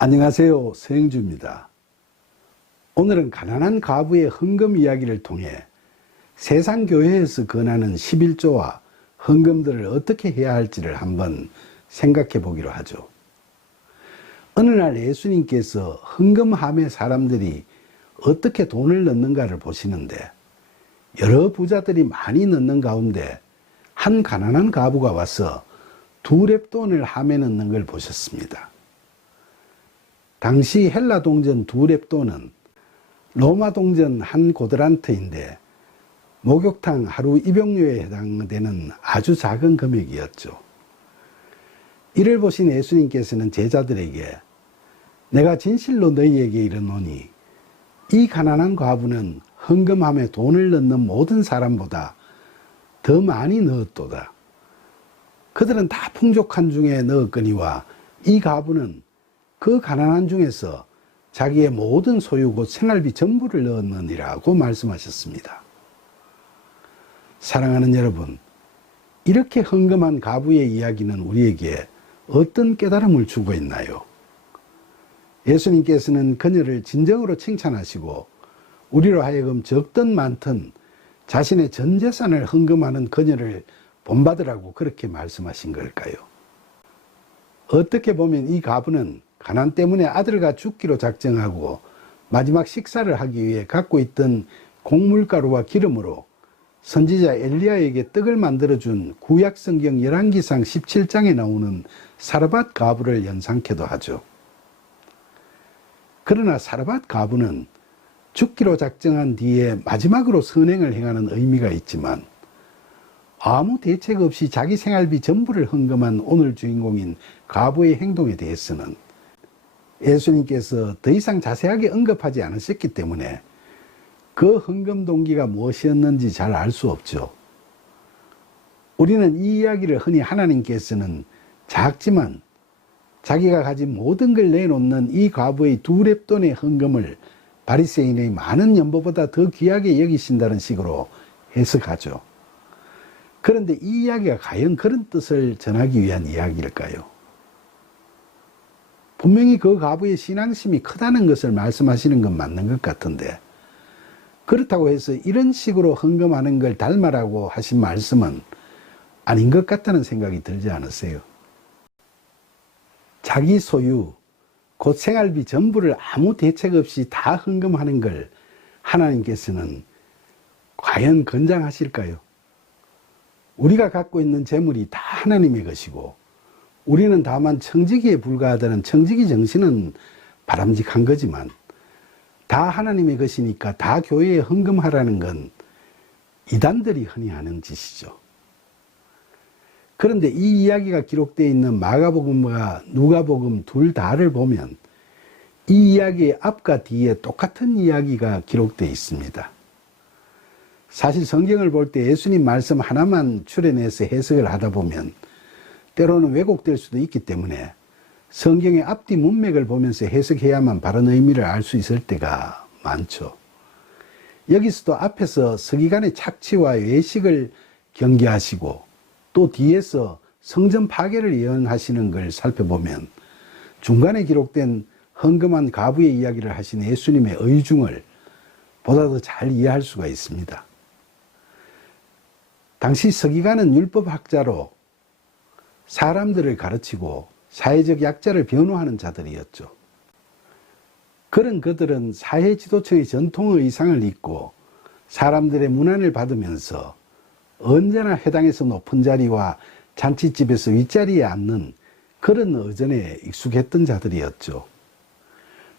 안녕하세요. 서영주입니다. 오늘은 가난한 과부의 헌금 이야기를 통해 세상 교회에서 권하는 11조와 헌금들을 어떻게 해야 할지를 한번 생각해 보기로 하죠. 어느 날 예수님께서 헌금함에 사람들이 어떻게 돈을 넣는가를 보시는데 여러 부자들이 많이 넣는 가운데 한 가난한 과부가 와서 2렙돈을 함에 넣는 걸 보셨습니다. 당시 헬라 동전 2렙돈은 로마 동전 한 고드란트인데 목욕탕 하루 입용료에 해당되는 아주 작은 금액이었죠. 이를 보신 예수님께서는 제자들에게 내가 진실로 너희에게 이르노니 이 가난한 과부는 헌금함에 돈을 넣는 모든 사람보다 더 많이 넣었도다. 그들은 다 풍족한 중에 넣었거니와 이 과부는 그 가난한 중에서 자기의 모든 소유 곧 생활비 전부를 넣었느니라고 말씀하셨습니다. 사랑하는 여러분, 이렇게 헌금한 과부의 이야기는 우리에게 어떤 깨달음을 주고 있나요? 예수님께서는 그녀를 진정으로 칭찬하시고 우리로 하여금 적든 많든 자신의 전 재산을 헌금하는 그녀를 본받으라고 그렇게 말씀하신 걸까요? 어떻게 보면 이 과부는 가난 때문에 아들과 죽기로 작정하고 마지막 식사를 하기 위해 갖고 있던 곡물가루와 기름으로 선지자 엘리야에게 떡을 만들어준 구약성경 열왕기상 17장에 나오는 사르밧 과부를 연상케도 하죠. 그러나 사르밧 과부는 죽기로 작정한 뒤에 마지막으로 선행을 행하는 의미가 있지만 아무 대책 없이 자기 생활비 전부를 헌금한 오늘 주인공인 과부의 행동에 대해서는 예수님께서 더 이상 자세하게 언급하지 않으셨기 때문에 그 헌금 동기가 무엇이었는지 잘 알 수 없죠. 우리는 이 이야기를 흔히 하나님께서는 작지만 자기가 가진 모든 걸 내놓는 이 과부의 2렙돈의 헌금을 바리새인의 많은 연보보다 더 귀하게 여기신다는 식으로 해석하죠. 그런데 이 이야기가 과연 그런 뜻을 전하기 위한 이야기일까요? 분명히 그 과부의 신앙심이 크다는 것을 말씀하시는 건 맞는 것 같은데 그렇다고 해서 이런 식으로 헌금하는 걸 닮아라고 하신 말씀은 아닌 것 같다는 생각이 들지 않으세요? 자기 소유, 곧 생활비 전부를 아무 대책 없이 다 헌금하는 걸 하나님께서는 과연 권장하실까요? 우리가 갖고 있는 재물이 다 하나님의 것이고 우리는 다만 청지기에 불과하다는 청지기 정신은 바람직한 거지만 다 하나님의 것이니까 다 교회에 헌금하라는 건 이단들이 흔히 하는 짓이죠. 그런데 이 이야기가 기록되어 있는 마가복음과 누가복음 둘 다를 보면 이 이야기의 앞과 뒤에 똑같은 이야기가 기록되어 있습니다. 사실 성경을 볼 때 예수님 말씀 하나만 추려내서 해석을 하다 보면 때로는 왜곡될 수도 있기 때문에 성경의 앞뒤 문맥을 보면서 해석해야만 바른 의미를 알 수 있을 때가 많죠. 여기서도 앞에서 서기관의 착취와 외식을 경계하시고 또 뒤에서 성전 파괴를 예언하시는 걸 살펴보면 중간에 기록된 헌금한 과부의 이야기를 하신 예수님의 의중을 보다 더 잘 이해할 수가 있습니다. 당시 서기관은 율법학자로 사람들을 가르치고 사회적 약자를 변호하는 자들이었죠. 그런 그들은 사회 지도층의 전통의 의상을 입고 사람들의 문안을 받으면서 언제나 회당에서 높은 자리와 잔치집에서 윗자리에 앉는 그런 의전에 익숙했던 자들이었죠.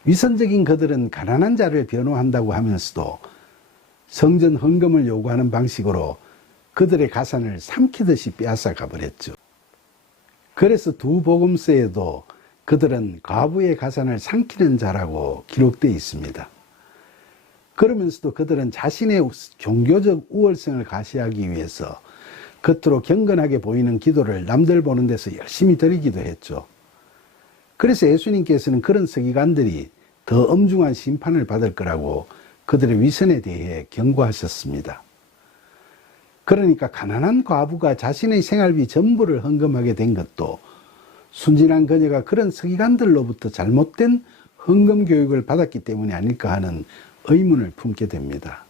위선적인 그들은 가난한 자를 변호한다고 하면서도 성전 헌금을 요구하는 방식으로 그들의 가산을 삼키듯이 빼앗아 가버렸죠. 그래서 두 복음서에도 그들은 과부의 가산을 삼키는 자라고 기록되어 있습니다. 그러면서도 그들은 자신의 종교적 우월성을 가시하기 위해서 겉으로 경건하게 보이는 기도를 남들 보는 데서 열심히 드리기도 했죠. 그래서 예수님께서는 그런 서기관들이 더 엄중한 심판을 받을 거라고 그들의 위선에 대해 경고하셨습니다. 그러니까 가난한 과부가 자신의 생활비 전부를 헌금하게 된 것도 순진한 그녀가 그런 서기관들로부터 잘못된 헌금 교육을 받았기 때문이 아닐까 하는 의문을 품게 됩니다.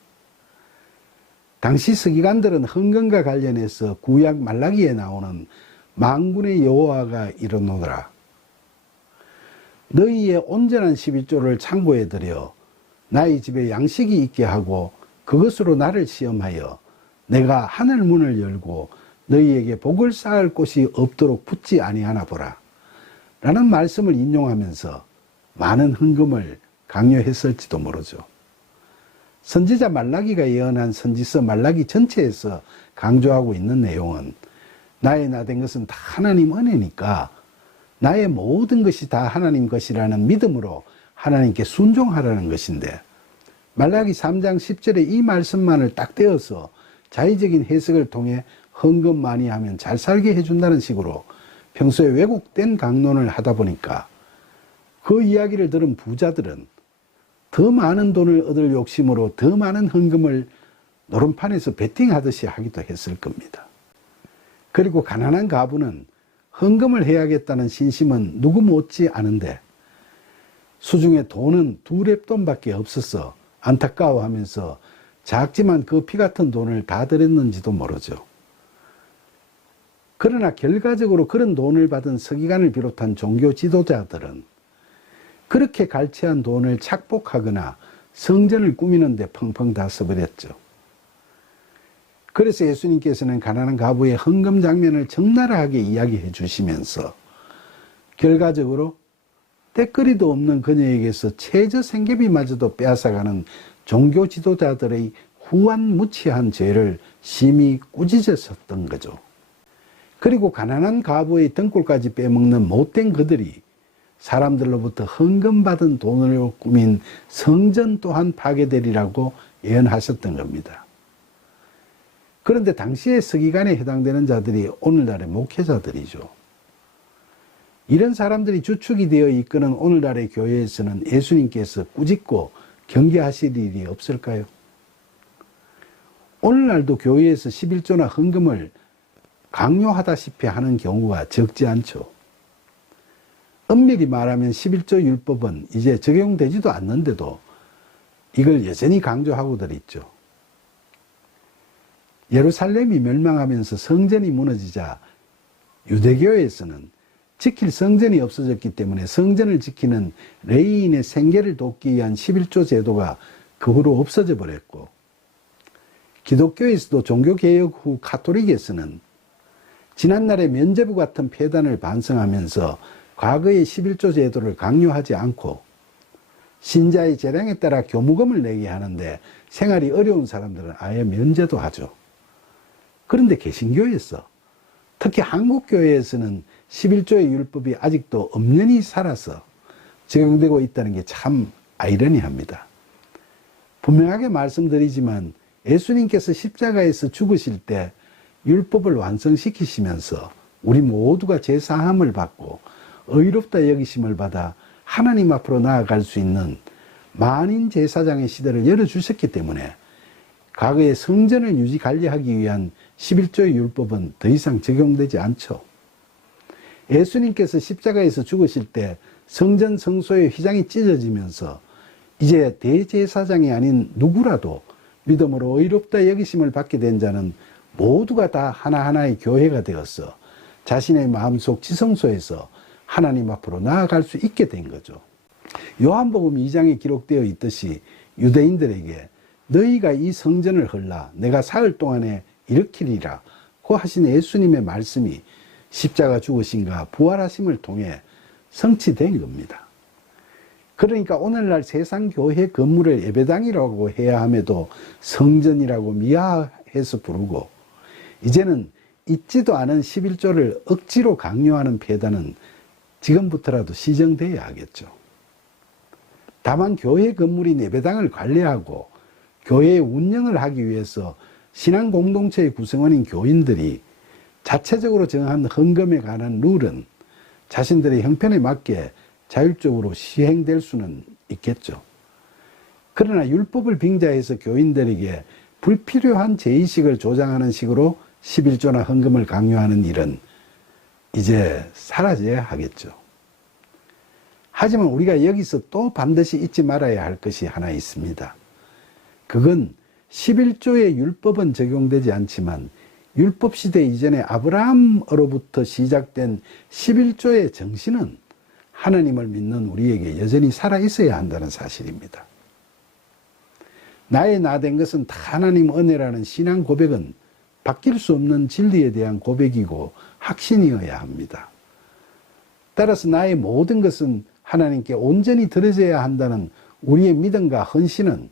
당시 서기관들은 헌금과 관련해서 구약 말라기에 나오는 만군의 여호와가 이르노라. 너희의 온전한 11조를 창고에 들여 나의 집에 양식이 있게 하고 그것으로 나를 시험하여 내가 하늘 문을 열고 너희에게 복을 쌓을 곳이 없도록 붙지 아니하나 보라. 라는 말씀을 인용하면서 많은 헌금을 강요했을지도 모르죠. 선지자 말라기가 예언한 선지서 말라기 전체에서 강조하고 있는 내용은 나의 나된 것은 다 하나님 은혜니까 나의 모든 것이 다 하나님 것이라는 믿음으로 하나님께 순종하라는 것인데, 말라기 3장 10절에 이 말씀만을 딱 떼어서 자의적인 해석을 통해 헌금 많이 하면 잘 살게 해준다는 식으로 평소에 왜곡된 강론을 하다 보니까 그 이야기를 들은 부자들은 더 많은 돈을 얻을 욕심으로 더 많은 헌금을 노름판에서 베팅하듯이 하기도 했을 겁니다. 그리고 가난한 가부는 헌금을 해야겠다는 신심은 누구 못지 않은데 수중에 돈은 2렙돈밖에 없어서 안타까워하면서 작지만 그 피 같은 돈을 다 드렸는지도 모르죠. 그러나 결과적으로 그런 돈을 받은 서기관을 비롯한 종교 지도자들은 그렇게 갈취한 돈을 착복하거나 성전을 꾸미는 데 펑펑 다 써버렸죠. 그래서 예수님께서는 가난한 가부의 헌금 장면을 적나라하게 이야기해 주시면서 결과적으로 때거리도 없는 그녀에게서 최저 생계비마저도 빼앗아가는 종교 지도자들의 후한무치한 죄를 심히 꾸짖으셨던 거죠. 그리고 가난한 가부의 등골까지 빼먹는 못된 그들이 사람들로부터 헌금받은 돈으로 꾸민 성전 또한 파괴되리라고 예언하셨던 겁니다. 그런데 당시의 서기관에 해당되는 자들이 오늘날의 목회자들이죠. 이런 사람들이 주축이 되어 이끄는 오늘날의 교회에서는 예수님께서 꾸짖고 경계하실 일이 없을까요? 오늘날도 교회에서 11조나 헌금을 강요하다시피 하는 경우가 적지 않죠. 엄밀히 말하면 11조 율법은 이제 적용되지도 않는데도 이걸 여전히 강조하고들 있죠. 예루살렘이 멸망하면서 성전이 무너지자 유대교에서는 지킬 성전이 없어졌기 때문에 성전을 지키는 레위인의 생계를 돕기 위한 11조 제도가 그 후로 없어져 버렸고, 기독교에서도 종교개혁 후 가톨릭에서는 지난날의 면죄부 같은 폐단을 반성하면서 과거의 11조 제도를 강요하지 않고 신자의 재량에 따라 교무금을 내게 하는데 생활이 어려운 사람들은 아예 면제도 하죠. 그런데 개신교에서, 특히 한국교회에서는 11조의 율법이 아직도 엄연히 살아서 적용되고 있다는 게 참 아이러니합니다. 분명하게 말씀드리지만 예수님께서 십자가에서 죽으실 때 율법을 완성시키시면서 우리 모두가 제사함을 받고 의롭다 여기심을 받아 하나님 앞으로 나아갈 수 있는 만인 제사장의 시대를 열어주셨기 때문에 과거의 성전을 유지 관리하기 위한 11조의 율법은 더 이상 적용되지 않죠. 예수님께서 십자가에서 죽으실 때 성전 성소의 휘장이 찢어지면서 이제 대제사장이 아닌 누구라도 믿음으로 의롭다 여기심을 받게 된 자는 모두가 다 하나하나의 교회가 되어서 자신의 마음속 지성소에서 하나님 앞으로 나아갈 수 있게 된 거죠. 요한복음 2장에 기록되어 있듯이 유대인들에게 너희가 이 성전을 헐라 내가 사흘 동안에 일으키리라 고 하신 예수님의 말씀이 십자가 죽으심과 부활하심을 통해 성취된 겁니다. 그러니까 오늘날 세상 교회 건물을 예배당이라고 해야 함에도 성전이라고 미화해서 부르고, 이제는 있지도 않은 11조를 억지로 강요하는 폐단은 지금부터라도 시정돼야 하겠죠. 다만 교회 건물인 예배당을 관리하고 교회의 운영을 하기 위해서 신앙 공동체의 구성원인 교인들이 자체적으로 정한 헌금에 관한 룰은 자신들의 형편에 맞게 자율적으로 시행될 수는 있겠죠. 그러나 율법을 빙자해서 교인들에게 불필요한 죄의식을 조장하는 식으로 11조나 헌금을 강요하는 일은 이제 사라져야 하겠죠. 하지만 우리가 여기서 또 반드시 잊지 말아야 할 것이 하나 있습니다. 그건 11조의 율법은 적용되지 않지만 율법 시대 이전에 아브라함으로부터 시작된 11조의 정신은 하나님을 믿는 우리에게 여전히 살아있어야 한다는 사실입니다. 나의 나 된 것은 다 하나님 은혜라는 신앙 고백은 바뀔 수 없는 진리에 대한 고백이고 확신이어야 합니다. 따라서 나의 모든 것은 하나님께 온전히 드려져야 한다는 우리의 믿음과 헌신은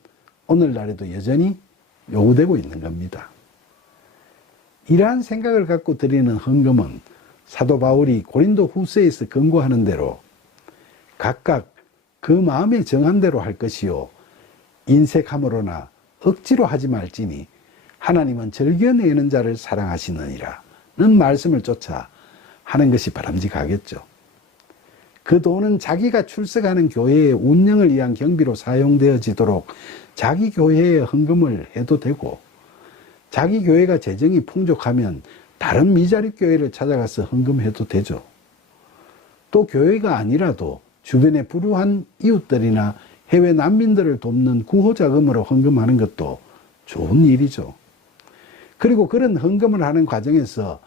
오늘날에도 여전히 요구되고 있는 겁니다. 이러한 생각을 갖고 드리는 헌금은 사도 바울이 고린도 후서에서 권고하는 대로 각각 그 마음에 정한 대로 할 것이요 인색함으로나 억지로 하지 말지니 하나님은 즐겨내는 자를 사랑하시느니라 는 말씀을 쫓아 하는 것이 바람직하겠죠. 그 돈은 자기가 출석하는 교회의 운영을 위한 경비로 사용되어지도록 자기 교회에 헌금을 해도 되고, 자기 교회가 재정이 풍족하면 다른 미자립 교회를 찾아가서 헌금해도 되죠. 또 교회가 아니라도 주변의 불우한 이웃들이나 해외 난민들을 돕는 구호자금으로 헌금하는 것도 좋은 일이죠. 그리고 그런 헌금을 하는 과정에서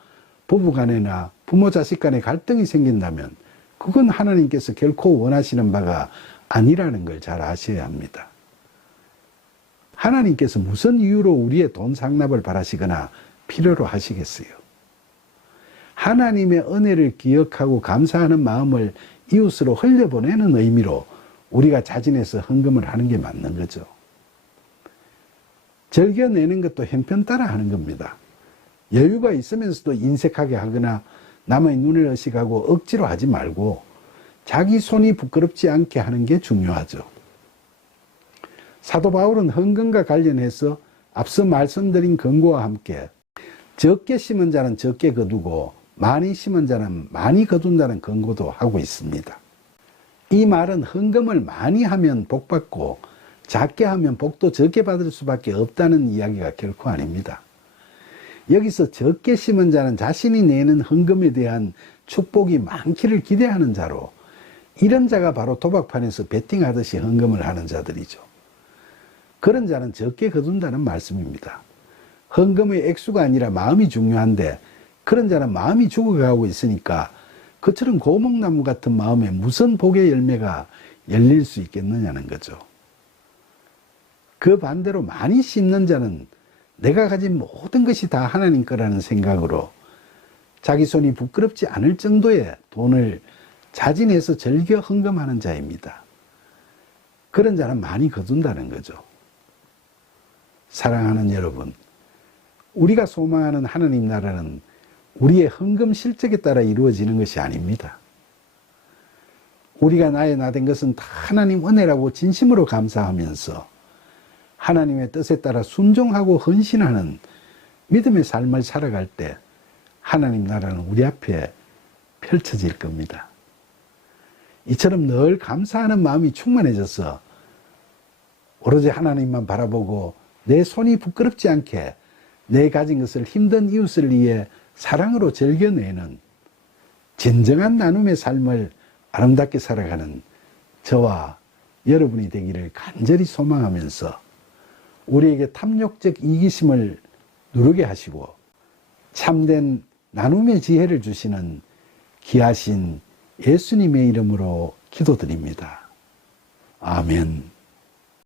부부간이나 부모 자식 간에 갈등이 생긴다면 그건 하나님께서 결코 원하시는 바가 아니라는 걸 잘 아셔야 합니다. 하나님께서 무슨 이유로 우리의 돈 상납을 바라시거나 필요로 하시겠어요? 하나님의 은혜를 기억하고 감사하는 마음을 이웃으로 흘려보내는 의미로 우리가 자진해서 헌금을 하는 게 맞는 거죠. 즐겨내는 것도 형편 따라 하는 겁니다. 여유가 있으면서도 인색하게 하거나 남의 눈을 의식하고 억지로 하지 말고 자기 손이 부끄럽지 않게 하는 게 중요하죠. 사도 바울은 헌금과 관련해서 앞서 말씀드린 권고와 함께 적게 심은 자는 적게 거두고 많이 심은 자는 많이 거둔다는 권고도 하고 있습니다. 이 말은 헌금을 많이 하면 복 받고 작게 하면 복도 적게 받을 수밖에 없다는 이야기가 결코 아닙니다. 여기서 적게 심은 자는 자신이 내는 헌금에 대한 축복이 많기를 기대하는 자로, 이런 자가 바로 도박판에서 베팅하듯이 헌금을 하는 자들이죠. 그런 자는 적게 거둔다는 말씀입니다. 헌금의 액수가 아니라 마음이 중요한데 그런 자는 마음이 죽어가고 있으니까 그처럼 고목나무 같은 마음에 무슨 복의 열매가 열릴 수 있겠느냐는 거죠. 그 반대로 많이 심는 자는 내가 가진 모든 것이 다 하나님 거라는 생각으로 자기 손이 부끄럽지 않을 정도의 돈을 자진해서 즐겨 헌금하는 자입니다. 그런 자는 많이 거둔다는 거죠. 사랑하는 여러분, 우리가 소망하는 하나님 나라는 우리의 헌금 실적에 따라 이루어지는 것이 아닙니다. 우리가 나의 나 된 것은 다 하나님 은혜라고 진심으로 감사하면서 하나님의 뜻에 따라 순종하고 헌신하는 믿음의 삶을 살아갈 때 하나님 나라는 우리 앞에 펼쳐질 겁니다. 이처럼 늘 감사하는 마음이 충만해져서 오로지 하나님만 바라보고 내 손이 부끄럽지 않게 내 가진 것을 힘든 이웃을 위해 사랑으로 즐겨내는 진정한 나눔의 삶을 아름답게 살아가는 저와 여러분이 되기를 간절히 소망하면서 우리에게 탐욕적 이기심을 누르게 하시고 참된 나눔의 지혜를 주시는 귀하신 예수님의 이름으로 기도드립니다. 아멘.